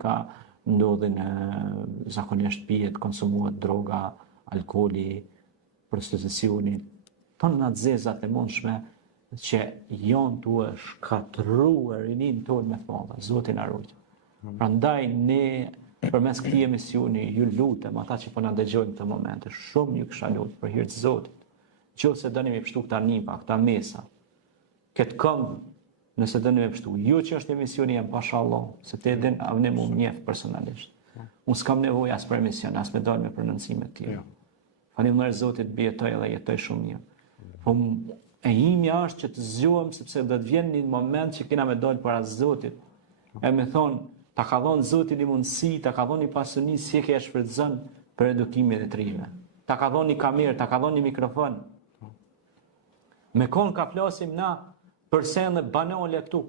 ka ndodhin zakonisht pijet, konsumohet droga, alkooli, prostitucioni, tona zezat e mundshme që janë tu e shkatruar rinin tonë me thmadha. Zoti na ruaj. Prandaj ne përmes këtij emisioni ju lutem ata që po na dëgjojnë këtë moment, shumë ju kisha lutur për hir të Zotit. Nëse doni me pështu këta nipa, këta mesa, këtë këmbë, nëse doni me pështu, ju që është emisioni jam pashallah, se te din avne mu njef personalisht. Unë s'kam nevojë as për emision, as me dalë me prononcime të tjera. Faleminderit Zotit, bjetoj dhe jetoj shumë mirë. Po e imja është që të zgjohem sepse do të vjen një moment që kena me dalë para Zotit. E me thonë, ta ka dhënë Zoti një mundësi, ta ka dhënë një pasuni si e ke shfrytëzon për edukimin e trive. Ta ka dhënë një kamerë, ta ka dhënë një mikrofon. Me kon ka flasim na për sende banale këtu.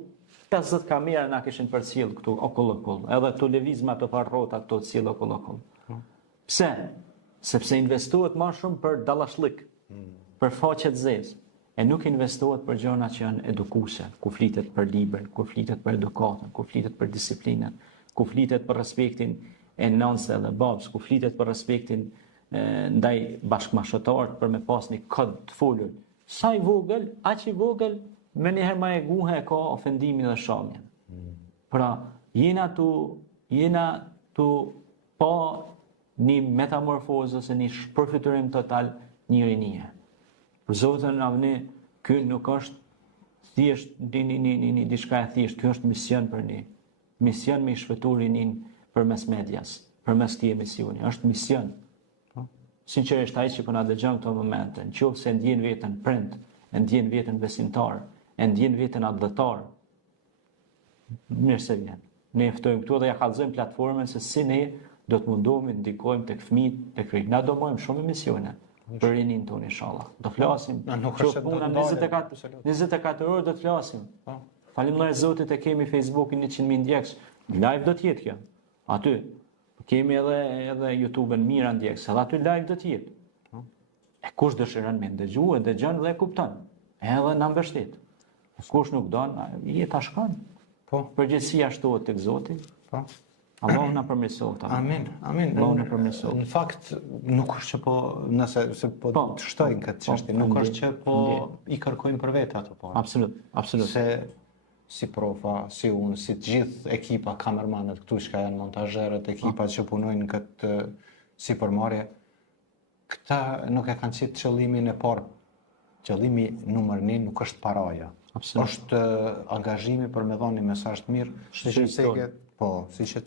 50 kamera na kishin përcjell këtu okull. Edhe televizma të parrota këtu të cill okull. Pse? Sepse investohet më shumë për dallashlik, për faqe të zezë. E nuk investohet për gjëra që janë edukuese, ku flitet për librin, ku flitet për edukatën, ku flitet për disiplinën, ku flitet për respektin e nënës dhe babës, ku flitet për respektin ndaj bashkëmarrëtarët për me pas një kod të folur. Sa i vogël, aq i vogël, me njëherë ma e guhe e ka ofendimin dhe shamjen. Pra, jena tu pa një metamorfozë ose një përfiturim total një rinie. Për Zotën avni, ky nuk është thjesht një diçka e thjesht, ky është mision për ne. Mision me shpëtu rinin përmes medias, përmes këtij emisioni, është mision. Sinqerisht ai që po na dëgjon këto momente, nëse ndjen veten prind, e ndjen veten besimtar, e ndjen veten adhutar, mirë se vjen. Ne ftojmë këtu dhe ja kallëzojmë platformën se si ne do të mundohemi të ndikojmë tek fëmijët, tek rinjt. Na do mojmë shumë emisione për rinin tonë inshallah. Do flasim. Nuk është puna 24 orë do të flasim. Faleminderit Zotit e kemi Facebookin 100.000 ndjekës. Live do të jetë kjo. Aty kemi edhe YouTube-n mirë ndjekës, edhe aty live do të jetë. E kush dëshiron me dëgjuar, dëgjon dhe kupton. Edhe na mbështet. Kush nuk don, jeta shkon. Po, përgjegjësia shtohet tek Zoti. Po. Allah na përmirësoft. Amin. Allah na përmirësoft. Në fakt nuk është që po nëse po të shtojnë këtë çështje, nuk është që po i kërkojnë për vetë ato po. Absolut. Se si profa, si unë, si të gjithë ekipa kamermanët këtu që janë montazherët, ekipat që punojnë këtë sipërmarrje, këta nuk e kanë si qëllimin e parë. Qëllimi numër 1 nuk është paraja. Është angazhimi për me dhënë një mesazh të mirë, siç e